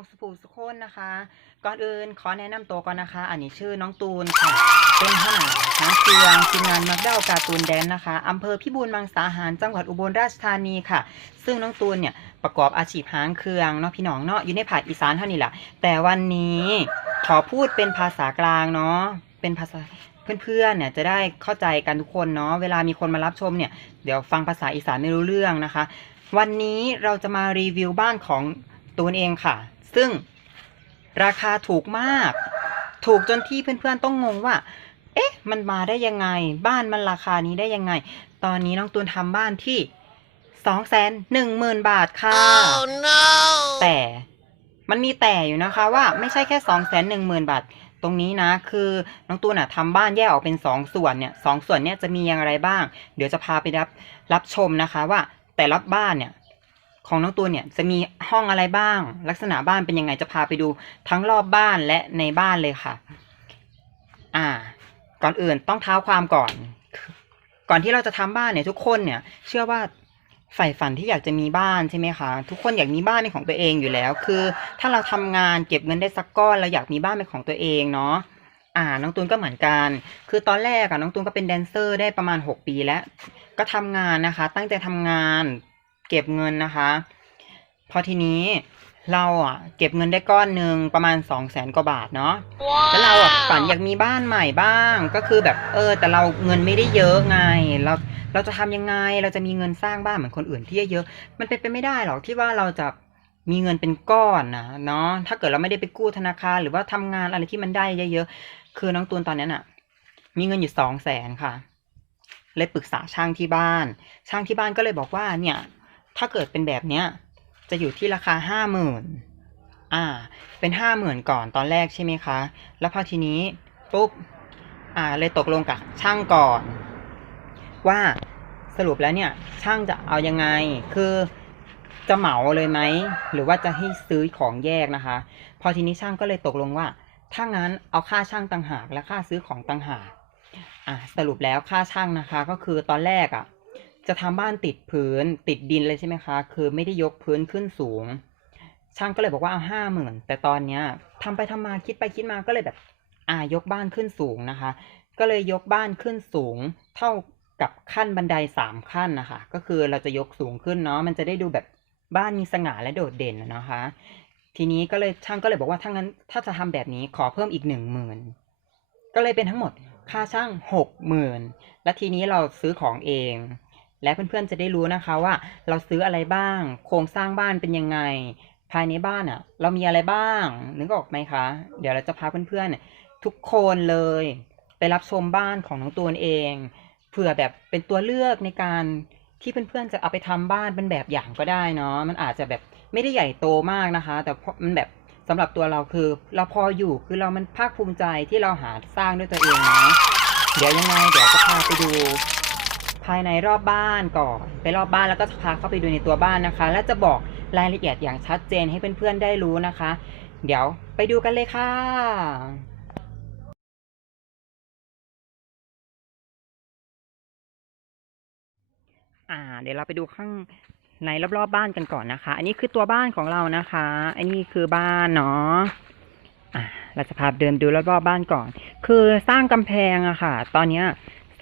องสุภูสุโคนนะคะ ก่อนอื่นขอแนะนำตัวก่อนนะคะ อันนี้ชื่อน้องตูนค่ะเป็นหัวหน้าหางเครืองทีมงานมักเด้าการ์ตูนแดนนะคะอำเภอพิบูลมังสาหารจังหวัดอุบลราชธานีค่ะ ซึ่งน้องตูนเนี่ยประกอบอาชีพหางเครืองเนาะพี่น้องเนาะอยู่ในภาคอีสานเท่านี้แหละแต่วันนี้ขอพูดเป็นภาษากลางเนาะเป็นภาษาเพื่อนๆ เนี่ยจะได้เข้าใจกันทุกคนเนาะ เวลามีคนมารับชมเนี่ย เดี๋ยวฟังภาษาอีสานไม่รู้เรื่องนะคะ วันนี้เราจะมารีวิวบ้านของตูนเองค่ะ ซึ่งราคาถูกมาก ถูกจนที่เพื่อนๆต้องงงว่า เอ๊ะ มันมาได้ยังไง บ้านมันราคานี้ได้ยังไง ตอนนี้น้องตูนทำบ้านที่สองแสนหนึ่งหมื่นบาทค่ะ Oh no! แต่มันมีแต่อยู่นะคะว่าไม่ใช่แค่สองแสนหนึ่งหมื่นบาท ตรงนี้นะ คือน้องตูนอะทำบ้านแยกออกเป็นสองส่วนเนี่ยสองส่วนเนี่ยจะมีอย่างไรบ้าง เดี๋ยวจะพาไปรับรับชมนะคะว่าแต่ละบ้านเนี่ย ของน้องตูนเนี่ยจะมีห้องอะไรบ้าง ลักษณะบ้านเป็นยังไงจะพาไปดูทั้งรอบบ้านและในบ้านเลยค่ะ อ่า ก่อนอื่นต้องเท้าความก่อน ก่อนที่เราจะทำบ้านเนี่ยทุกคนเนี่ย เชื่อว่าใฝ่ฝันที่อยากจะมีบ้านใช่ไหมคะ ทุกคนอยากมีบ้านเป็นของตัวเองอยู่แล้ว คือ ถ้าเราทำงานเก็บเงินได้สักก้อนเราอยากมีบ้านเป็นของตัวเองเนาะอ่าน้องตูนก็เหมือนกัน คือตอนแรกอะน้องตูนก็เป็นแดนเซอร์ได้ประมาณ 6 ปีแล้ว ก็ทำงานนะคะ ตั้งใจทำงาน เก็บเงินนะคะพอทีนี้เราอะ เก็บเงินได้ก้อนหนึ่งประมาณ2 0 0แสนกว่าบาทเนาะแล้วเราอะฝันอยากมีบ้านใหม่บ้าง ก็คือแบบเออ แต่เราเงินไม่ได้เยอะไง เราเราจะทำยังไง เราจะมีเงินสร้างบ้านเหมือนคนอื่นที่เยอะๆมันเป็นไปไม่ได้หรอกที่ว่าเราจะมีเงินเป็นก้อนนะเนาะ ถ้าเกิดเราไม่ได้ไปกู้ธนาคารหรือว่าทำงานอะไรที่มันได้เยอะๆ คือน้องตูนตอนนั้นอะ มีเงินอยู่สองแสนค่ะ เลยปรึกษาช่างที่บ้าน ช่างที่บ้านก็เลยบอกว่าเนี่ย ถ้าเกิดเป็นแบบเนี้ย จะอยู่ที่ราคาห้าหมื่นอ่า เป็นห้าหมื่นก่อนตอนแรกใช่ไหมคะ แล้วพอทีนี้ปุ๊บ อ่า เลยตกลงกับช่างก่อน ว่าสรุปแล้วเนี่ย ช่างจะเอายังไง คือจะเหมาเลยไหม หรือว่าจะให้ซื้อของแยกนะคะ พอทีนี้ช่างก็เลยตกลงว่า ถ้างั้นเอาค่าช่างต่างหากและค่าซื้อของต่างหาก อ่า สรุปแล้วค่าช่างนะคะ ก็คือตอนแรกอะ่ะ จะทำบ้านติดพื้นติดดินเลยใช่ไหมคะ คือไม่ได้ยกพื้นขึ้นสูง ช่างก็เลยบอกว่าเอาห้าหมื่นแต่ตอนเนี้ยทำไปทำมาคิดไปคิดมาก็เลยแบบอ่ายกบ้านขึ้นสูงนะคะ ก็เลยยกบ้านขึ้นสูง เท่ากับขั้นบันไดสามขั้นนะคะ ก็คือเราจะยกสูงขึ้นเนาะมันจะได้ดูแบบบ้านมีสง่าและโดดเด่นนะนะคะ ทีนี้ก็เลยช่างก็เลยบอกว่าถ้างั้น ถ้าจะทำแบบนี้ขอเพิ่มอีกหนึ่งหมื่นก็เลยเป็นทั้งหมดค่าช่างหกหมื่นและทีนี้เราซื้อของเอง และเพื่อนๆจะได้รู้นะคะว่าเราซื้ออะไรบ้าง โครงสร้างบ้านเป็นยังไง ภายในบ้านอะ เรามีอะไรบ้าง นึกออกไหมคะ เดี๋ยวเราจะพาเพื่อนๆ ทุกคนเลย ไปรับชมบ้านของน้องตูนเองเผื่อแบบเป็นตัวเลือกในการที่เพื่อนๆจะเอาไปทำบ้านเป็นแบบอย่างก็ได้เนาะมันอาจจะแบบไม่ได้ใหญ่โตมากนะคะ แต่พอมันแบบสำหรับตัวเราคือ เราพออยู่คือเรามันภาคภูมิใจที่เราหาสร้างด้วยตัวเองเนาะเดี๋ยวยังไงเดี๋ยวจะพาไปดูายในรอบบ้านก่อน ไปรอบบ้านแล้วก็จะพาเข้าไปดูในตัวบ้านนะคะ และจะบอกรายละเอียดอย่างชัดเจนให้เพื่อนๆได้รู้นะคะ เดี๋ยวไปดูกันเลยค่ะอ่าเดี๋ยวเราไปดูข้างในรอบๆบบ้านกันก่อนนะคะ อันนี้คือตัวบ้านของเรานะคะ อันนี้คือบ้านเนาะอ่าเราจะพาเดินดูรอบๆบ้านก่อน คือสร้างกำแพงอะค่ะ ตอนเนี้ย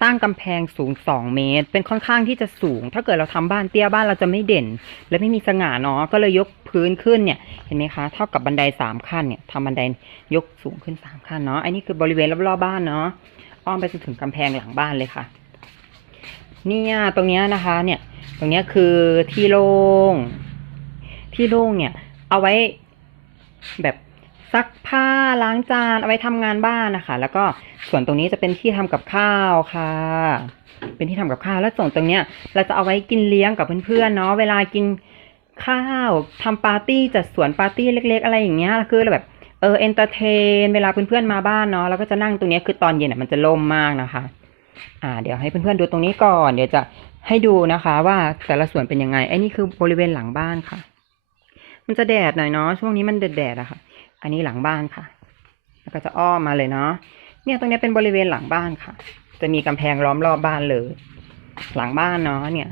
สร้างกำแพงสูง 2 เมตร เป็นค่อนข้างที่จะสูง ถ้าเกิดเราทำบ้านเตี้ยบ้านเราจะไม่เด่น และไม่มีสง่าเนาะก็เลยยกพื้นขึ้นเนี่ยเห็นไหมคะเท่ากับบันไดสามขั้นเนี่ยทำบันไดยกสูงขึ้นสามขั้นเนาะอันนี้คือบริเวณรอบๆบ้านเนาะอ้อมไปจนถึงกำแพงหลังบ้านเลยค่ะ เนี่ยตรงเนี้ยนะคะ เนี่ย ตรงเนี้ยคือที่โล่งที่โล่งเนี่ย เอาไว้แบบ ซักผ้าล้างจานเอาไว้ทำงานบ้านนะคะ แล้วก็ส่วนตรงนี้จะเป็นที่ทำกับข้าวค่ะ เป็นที่ทำกับข้าวแล้วส่วนตรงเนี้ย เราจะเอาไว้กินเลี้ยงกับเพื่อนๆเนาะเวลากินข้าวทำปาร์ตี้จัดสวนปาร์ตี้เล็ก ๆ อะไรอย่างเงี้ยคือแบบเออเอนเตอร์เทนเวลาเพื่อนๆมาบ้านเนาะเราก็จะนั่งตรงนี้คือตอนเย็นอะมันจะล่มมากนะคะ อ่า เดี๋ยวให้เพื่อนๆดูตรงนี้ก่อน เดี๋ยวจะให้ดูนะคะ ว่าแต่ละส่วนเป็นยังไงไอ้นี่คือบริเวณหลังบ้านค่ะ มันจะแดดหน่อยเนาะช่วงนี้มันแดดๆอะค่ะ อันนี้หลังบ้านค่ะ แล้วก็จะอ้อมมาเลยเนาะ เนี่ยตรงนี้เป็นบริเวณหลังบ้านค่ะ จะมีกำแพงล้อมรอบบ้านเลย หลังบ้านเนาะเนี่ย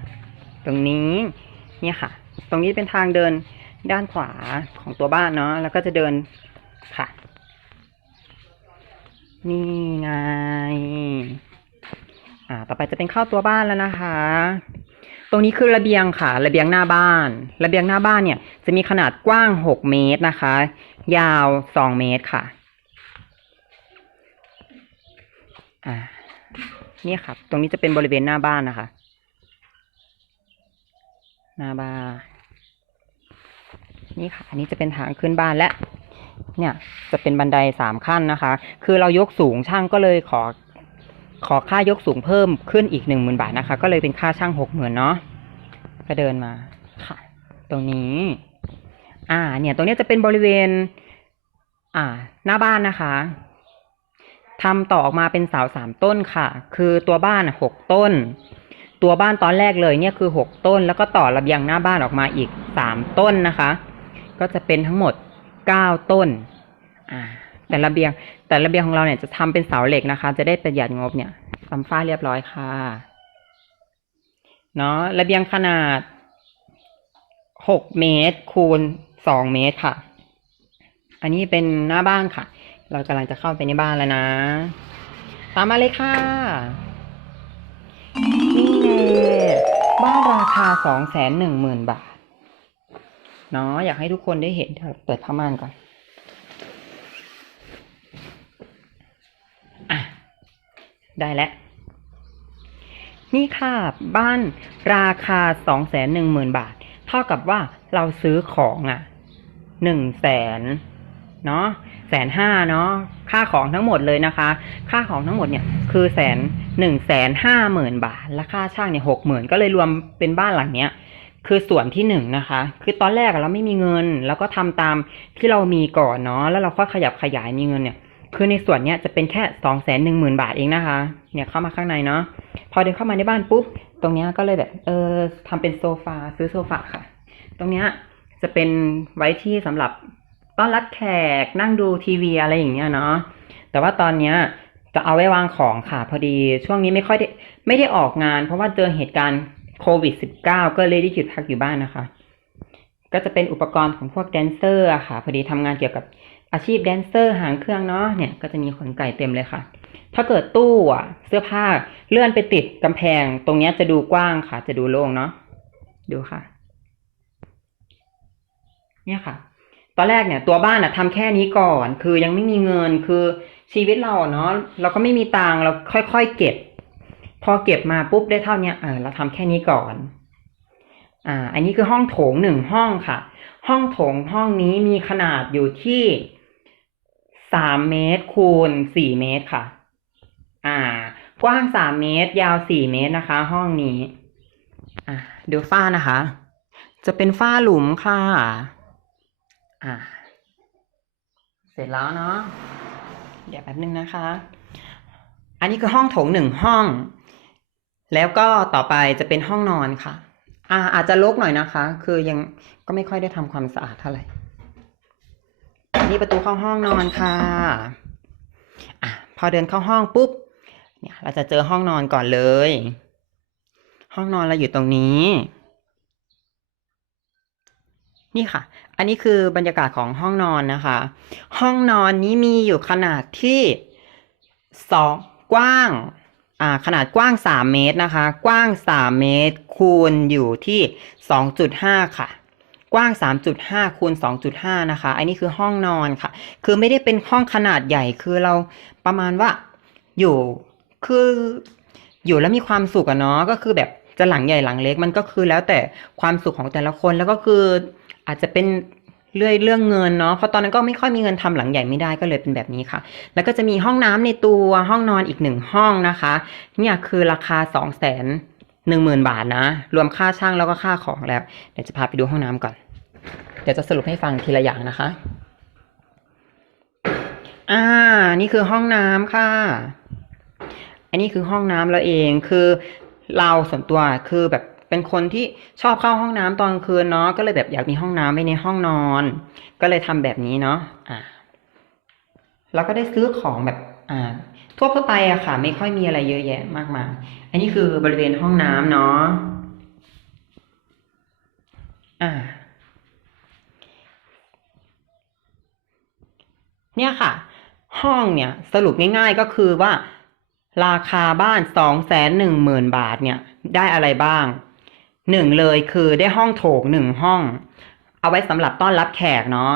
ตรงนี้ เนี่ยค่ะ ตรงนี้เป็นทางเดินด้านขวาของตัวบ้านเนาะ แล้วก็จะเดินค่ะ นี่ไง อ่า ต่อไปจะเป็นเข้าตัวบ้านแล้วนะคะ ตรงนี้คือระเบียงค่ะ ระเบียงหน้าบ้าน ระเบียงหน้าบ้านเนี่ย จะมีขนาดกว้าง6เมตรนะคะ ยาว2เมตรค่ะ อ่า นี่ครับ ตรงนี้จะเป็นบริเวณหน้าบ้านนะคะ หน้าบ้าน นี่ค่ะ อันนี้จะเป็นทางขึ้นบ้านและเนี่ยจะเป็นบันไดสามขั้นนะคะ คือเรายกสูงช่างก็เลยขอ ขอค่ายกสูงเพิ่มขึ้นอีกหนึ่งหมื่นบาทนะคะ ก็เลยเป็นค่าช่างหกหมื่นเนาะก็เดินมาค่ะ ตรงนี้ อ่า เนี่ยตรงนี้จะเป็นบริเวณ อ่า หน้าบ้านนะคะทำต่อออกมาเป็นเสาสามต้นค่ะ คือตัวบ้านหกต้น ตัวบ้านตอนแรกเลยเนี่ยคือหกต้น แล้วก็ต่อระเบียงหน้าบ้านออกมาอีกสามต้นนะคะ ก็จะเป็นทั้งหมดเก้าต้น อ่า แต่ระเบียง แต่ระเบียงของเราเนี่ยจะทำเป็นเสาเหล็กนะคะ จะได้ประหยัดงบเนี่ยทำฝ้าเรียบร้อยค่ะ เนาะระเบียงขนาดหกเมตรคูณ สองเมตรค่ะ อันนี้เป็นหน้าบ้านค่ะ เรากำลังจะเข้าไปในบ้านแล้วนะ ตามมาเลยค่ะ นี่แน่บ้านราคาสองแสนหนึ่งหมื่นบาท เนาะอยากให้ทุกคนได้เห็นเดี๋ยวเปิดผ้าม่านก่อนอะได้แล้วนี่ค่ะ บ้านราคาสองแสนหนึ่งหมื่นบาท เท่ากับว่าเราซื้อของอะ หนึ่งแสนเนาะแสนห้าเนาะค่าของทั้งหมดเลยนะคะ ค่าของทั้งหมดเนี่ยคือแสนหนึ่งแสนห้าหมื่นบาท และค่าช่างเนี่ยหกหมื่นก็เลยรวมเป็นบ้านหลังเนี้ยคือส่วนที่หนึ่งนะคะ คือตอนแรกเราไม่มีเงิน แล้วก็ทำตามที่เรามีก่อนเนาะแล้วเราก็ขยับขยายมีเงินเนี่ยคือในส่วนเนี้ยจะเป็นแค่สองแสนหนึ่งหมื่นบาทเองนะคะ เนี่ยเข้ามาข้างในเนาะพอเดินเข้ามาในบ้านปุ๊บตรงเนี้ยก็เลยแบบเออทำเป็นโซฟาซื้อโซฟาค่ะ ตรงเนี้ย จะเป็นไว้ที่สำหรับต้อนรับแขกนั่งดูทีวีอะไรอย่างเงี้ยเนาะแต่ว่าตอนเนี้ยจะเอาไว้วางของค่ะ พอดีช่วงนี้ไม่ค่อยได้ไม่ได้ออกงาน เพราะว่าเจอเหตุการณ์โควิด -19 ก็เลยได้หยุดพักอยู่บ้านนะคะ ก็จะเป็นอุปกรณ์ของพวกแดนเซอร์ค่ะ พอดีทำงานเกี่ยวกับอาชีพแดนเซอร์หางเครื่องเนาะเนี่ยก็จะมีขนไก่เต็มเลยค่ะ ถ้าเกิดตู้อะเสื้อผ้าเลื่อนไปติดกำแพง ตรงเนี้ยจะดูกว้างค่ะ จะดูโล่งเนาะดูค่ะ เนี่ยค่ะ ตอนแรกเนี่ยตัวบ้านอะทำแค่นี้ก่อน คือยังไม่มีเงินคือชีวิตเราเนาะเราก็ไม่มีตังเราค่อยๆเก็บ พอเก็บมาปุ๊บได้เท่าเนี้ยเออเราทำแค่นี้ก่อนอ่าอันนี้คือห้องโถงหนึ่งห้องค่ะ ห้องโถงห้องนี้มีขนาดอยู่ที่สามเมตรคูณสี่เมตรค่ะ อ่า กว้างสามเมตร ยาวสี่เมตรนะคะ ห้องนี้ อ่าดูฝ้านะคะ จะเป็นฝ้าหลุมค่ะ อ่าเสร็จแล้วเนาะ เดี๋ยวแป๊บนึงนะคะ อันนี้คือห้องโถงหนึ่งห้อง แล้วก็ต่อไปจะเป็นห้องนอนค่ะ อ่า อาจจะรกหน่อยนะคะ คือยังก็ไม่ค่อยได้ทำความสะอาดเท่าไหร่ นี่ประตูเข้าห้องนอนค่ะ อะ พอเดินเข้าห้องปุ๊บ เนี่ย เราจะเจอห้องนอนก่อนเลย ห้องนอนเราอยู่ตรงนี้นี่ค่ะ อันนี้คือบรรยากาศของห้องนอนนะคะ ห้องนอนนี้มีอยู่ขนาดที่สองกว้างอ่าขนาดกว้างสามเมตรนะคะ กว้างสามเมตร คูณอยู่ที่สองจุดห้าค่ะ กว้างสามจุดห้าคูณสองจุดห้านะคะ อันนี้คือห้องนอนค่ะ คือไม่ได้เป็นห้องขนาดใหญ่คือเราประมาณว่าอยู่คืออยู่แล้วมีความสุขอะเนาะก็คือแบบจะหลังใหญ่หลังเล็กมันก็คือแล้วแต่ความสุขของแต่ละคนแล้วก็คือ อาจจะเป็นเรื่องเรื่องเงินเนาะเพราะตอนนั้นก็ไม่ค่อยมีเงินทำหลังใหญ่ไม่ได้ก็เลยเป็นแบบนี้ค่ะ แล้วก็จะมีห้องน้ำในตัวห้องนอนอีกหนึ่งห้องนะคะเนี่ยคือราคาสองแสนหนึ่งหมื่นบาทนะ รวมค่าช่างแล้วก็ค่าของแล้ว เดี๋ยวจะพาไปดูห้องน้ำก่อน เดี๋ยวจะสรุปให้ฟังทีละอย่างนะคะ อ่า นี่คือห้องน้ำค่ะ อันนี้คือห้องน้ำเราเองคือเราส่วนตัวคือแบบ เป็นคนที่ชอบเข้าห้องน้ำตอนคืนเนาะก็เลยแบบอยากมีห้องน้ำไว้ในห้องนอน ก็เลยทำแบบนี้เนาะอ่าแล้วก็ได้ซื้อของแบบอ่าทั่วไปอะค่ะ ไม่ค่อยมีอะไรเยอะแยะมากมายอันนี้คือบริเวณห้องน้ำเนาะอ่า เนี่ยค่ะ ห้องเนี่ยสรุปง่าย ๆก็คือว่า ราคาบ้านสองแสนหนึ่งหมื่นบาทเนี่ย ได้อะไรบ้าง หนึ่งเลยคือได้ห้องโถงหนึ่งห้อง เอาไว้สำหรับต้อนรับแขกเนาะ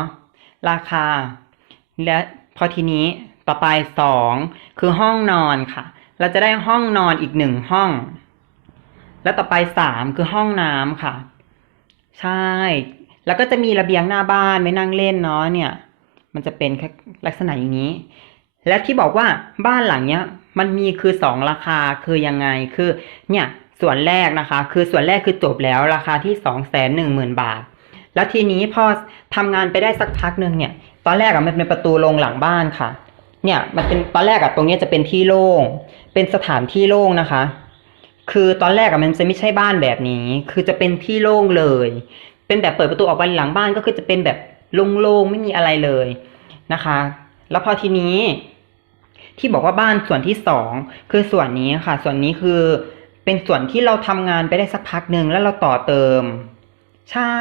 ราคา และพอทีนี้ต่อไปสองคือห้องนอนค่ะ เราจะได้ห้องนอนอีกหนึ่งห้อง แล้วต่อไปสามคือห้องน้ำค่ะ ใช่ แล้วก็จะมีระเบียงหน้าบ้านไว้นั่งเล่นเนาะเนี่ย มันจะเป็นลักษณะอย่างนี้ และที่บอกว่าบ้านหลังเนี้ยมันมีคือสองราคาคือยังไงคือเนี่ย ส่วนแรกนะคะ คือส่วนแรกคือจบแล้วราคาที่สองแสนหนึ่งหมื่นบาท แล้วทีนี้พอทำงานไปได้สักพักหนึ่งเนี่ย ตอนแรกอะมันเป็นประตูลงหลังบ้านค่ะ เนี่ยมันเป็นตอนแรกอะตรงนี้จะเป็นที่โล่ง เป็นสถานที่โล่งนะคะ คือตอนแรกอะมันจะไม่ใช่บ้านแบบนี้ คือจะเป็นที่โล่งเลย เป็นแบบเปิดประตูออกไปหลังบ้านก็คือจะเป็นแบบโล่งๆไม่มีอะไรเลยนะคะ แล้วพอทีนี้ที่บอกว่าบ้านส่วนที่สองคือส่วนนี้ค่ะ ส่วนนี้คือ เป็นส่วนที่เราทำงานไปได้สักพักหนึ่งแล้วเราต่อเติม ใช่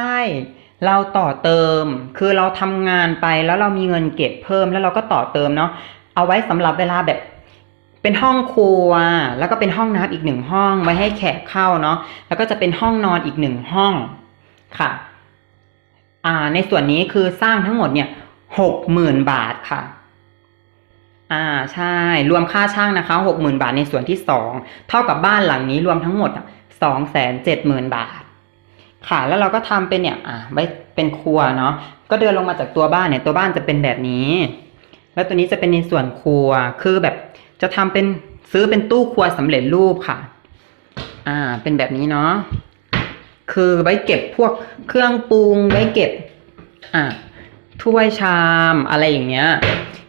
เราต่อเติม คือเราทำงานไปแล้วเรามีเงินเก็บเพิ่มแล้วเราก็ต่อเติมเนาะเอาไว้สำหรับเวลาแบบเป็นห้องครัว แล้วก็เป็นห้องน้ำอีกหนึ่งห้องไว้ให้แขกเข้าเนาะแล้วก็จะเป็นห้องนอนอีกหนึ่งห้องค่ะ อ่า ในส่วนนี้คือสร้างทั้งหมดเนี่ยหกหมื่นบาทค่ะ อ่าใช่ รวมค่าช่างนะคะหกหมื่นบาทในส่วนที่สองเท่ากับบ้านหลังนี้รวมทั้งหมดสองแสนเจ็ดหมื่นบาท ค่ะแล้วเราก็ทำเป็นเนี่ยอ่าไว้เป็นครัวเนาะก็เดินลงมาจากตัวบ้านเนี่ยตัวบ้านจะเป็นแบบนี้ แล้วตัวนี้จะเป็นในส่วนครัวคือแบบจะทำเป็นซื้อเป็นตู้ครัวสำเร็จรูปค่ะ อ่า เป็นแบบนี้เนาะคือไว้เก็บพวกเครื่องปรุงไว้เก็บ อ่าถ้วยชามอะไรอย่างเงี้ย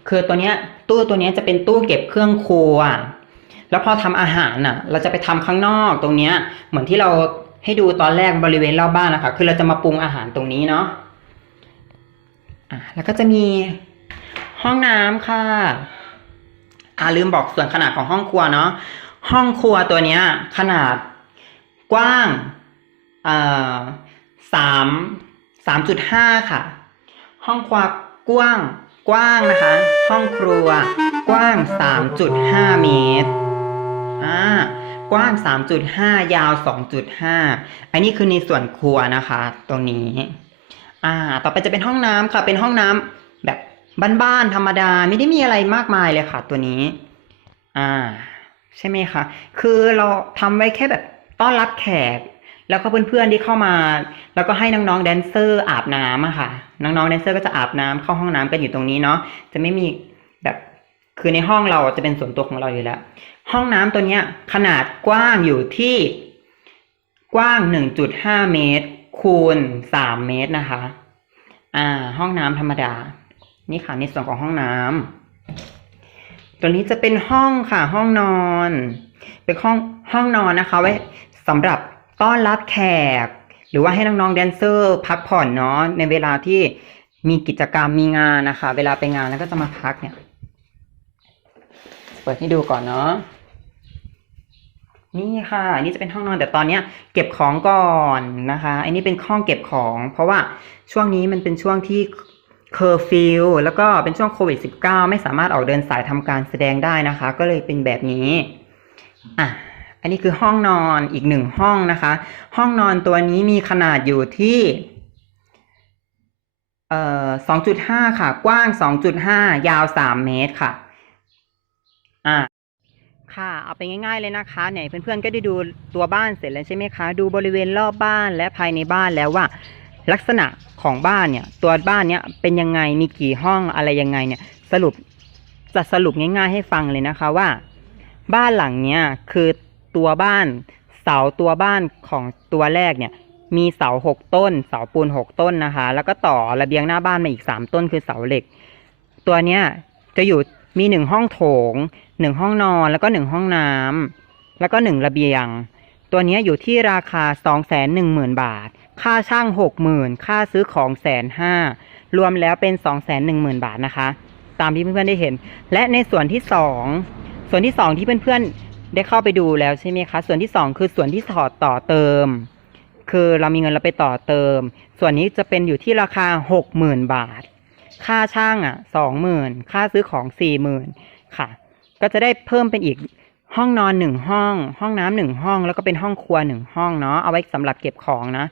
คือตัวเนี้ย ตู้ตัวนี้จะเป็นตู้เก็บเครื่องครัว แล้วพอทำอาหารน่ะ เราจะไปทำข้างนอกตรงเนี้ยเหมือนที่เราให้ดูตอนแรกบริเวณรอบบ้านนะคะ คือเราจะมาปรุงอาหารตรงนี้เนาะอะแล้วก็จะมีห้องน้ำค่ะอ่าลืมบอกส่วนขนาดของห้องครัวเนาะห้องครัวตัวเนี้ย ขนาดกว้างเอ่อสามสามจุดห้าค่ะ ห้องครัวกว้างกว้างนะคะ ห้องครัว กว้าง 3.5 เมตร อ่ากว้าง 3.5 ยาว 2.5 อันนี้คือในส่วนครัวนะคะ ตรงนี้ อ่า ต่อไปจะเป็นห้องน้ำค่ะ เป็นห้องน้ำแบบบ้านๆธรรมดา ไม่ได้มีอะไรมากมายเลยค่ะ ตัวนี้ อ่า ใช่ไหมคะ คือเราทำไว้แค่แบบต้อนรับแขก แล้วก็เพื่อนๆที่เข้ามา แล้วก็ให้น้องๆแดนเซอร์อาบน้ำอะค่ะ น้องๆแดนเซอร์ก็จะอาบน้ำเข้าห้องน้ำกันอยู่ตรงนี้เนาะจะไม่มีแบบคือในห้องเราจะเป็นส่วนตัวของเราอยู่แล้ว ห้องน้ำตัวเนี้ยขนาดกว้างอยู่ที่กว้าง 1.5 เมตร คูณ 3 เมตรนะคะ อ่า ห้องน้ำธรรมดา นี่ค่ะในส่วนของห้องน้ำตัวนี้จะเป็นห้องค่ะ ห้องนอน เป็นห้องห้องนอนนะคะ ไว้สำหรับ ต้อนรับแขก หรือว่าให้น้องๆแดนเซอร์พักผ่อนเนาะในเวลาที่มีกิจกรรมมีงานนะคะ เวลาไปงานแล้วก็จะมาพักเนี่ยเปิดให้ดูก่อนเนาะนี่ค่ะอันนี้จะเป็นห้องนอนแต่ตอนเนี้ยเก็บของก่อนนะคะ อันนี้เป็นห้องเก็บของ เพราะว่าช่วงนี้มันเป็นช่วงที่เคอร์ฟิวแล้วก็เป็นช่วงโควิด -19 ไม่สามารถออกเดินสายทำการแสดงได้นะคะ ก็เลยเป็นแบบนี้อะ อันนี้คือห้องนอนอีกหนึ่งห้องนะคะ ห้องนอนตัวนี้มีขนาดอยู่ที่เอ่อสองจุดห้าค่ะ กว้างสองจุดห้ายาวสามเมตรค่ะ อ่า ค่ะ เอาไปง่าย ๆ เลยนะคะเนี่ยเพื่อนๆก็ได้ดูตัวบ้านเสร็จแล้วใช่ไหมคะ ดูบริเวณรอบบ้านและภายในบ้านแล้วว่า ลักษณะของบ้านเนี่ย ตัวบ้านเนี่ยเป็นยังไง มีกี่ห้องอะไรยังไงเนี่ย สรุปจะสรุปง่าย ๆ ให้ฟังเลยนะคะว่า บ้านหลังเนี้ยคือ ตัวบ้าน เสาตัวบ้านของตัวแรกเนี่ยมีเสาหกต้น เสาปูนหกต้นนะคะ แล้วก็ต่อระเบียงหน้าบ้านมาอีกสามต้นคือเสาเหล็ก ตัวเนี้ยจะอยู่มีหนึ่งห้องโถงหนึ่งห้องนอนแล้วก็หนึ่งห้องน้ำแล้วก็หนึ่งระเบียง ตัวเนี้ยอยู่ที่ราคาสองแสนหนึ่งหมื่นบาท ค่าช่างหกหมื่นค่าซื้อของแสนห้ารวมแล้วเป็นสองแสนหนึ่งหมื่นบาทนะคะ ตามที่เพื่อนๆได้เห็น และในส่วนที่สองส่วนที่สองที่เพื่อนๆ ได้เข้าไปดูแล้วใช่ไหมคะ ส่วนที่สองคือส่วนที่ถอดต่อเติม คือเรามีเงินเราไปต่อเติม ส่วนนี้จะเป็นอยู่ที่ราคาหกหมื่นบาท ค่าช่างอะสองหมื่นค่าซื้อของสี่หมื่นค่ะ ก็จะได้เพิ่มเป็นอีกห้องนอนหนึ่งห้อง ห้องน้ำหนึ่งห้อง แล้วก็เป็นห้องครัวหนึ่งห้องเนาะ เอาไว้สำหรับเก็บของนะ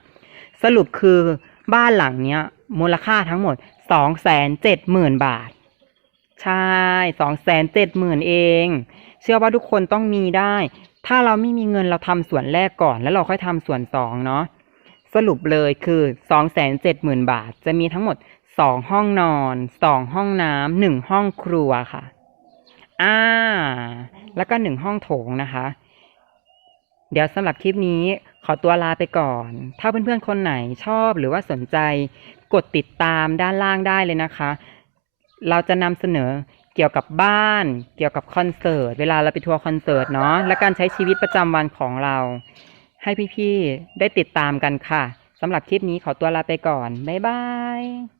สรุปคือบ้านหลังเนี้ย มูลค่าทั้งหมดสองแสนเจ็ดหมื่นบาท ใช่สองแสนเจ็ดหมื่นเอง เชื่อว่าทุกคนต้องมีได้ ถ้าเราไม่มีเงินเราทำส่วนแรกก่อน แล้วเราค่อยทำส่วนสองเนาะสรุปเลยคือสองแสนเจ็ดหมื่นบาท จะมีทั้งหมดสองห้องนอนสองห้องน้ำหนึ่งห้องครัวค่ะอ่าแล้วก็หนึ่งห้องโถงนะคะ เดี๋ยวสำหรับคลิปนี้ขอตัวลาไปก่อน ถ้าเพื่อนๆคนไหนชอบหรือว่าสนใจ กดติดตามด้านล่างได้เลยนะคะ เราจะนำเสนอ เกี่ยวกับบ้าน เกี่ยวกับคอนเสิร์ต เวลาเราไปทัวร์คอนเสิร์ตเนาะ และการใช้ชีวิตประจำวันของเรา ให้พี่ๆ ได้ติดตามกันค่ะสำหรับคลิปนี้ขอตัวลาไปก่อน บ๊ายบาย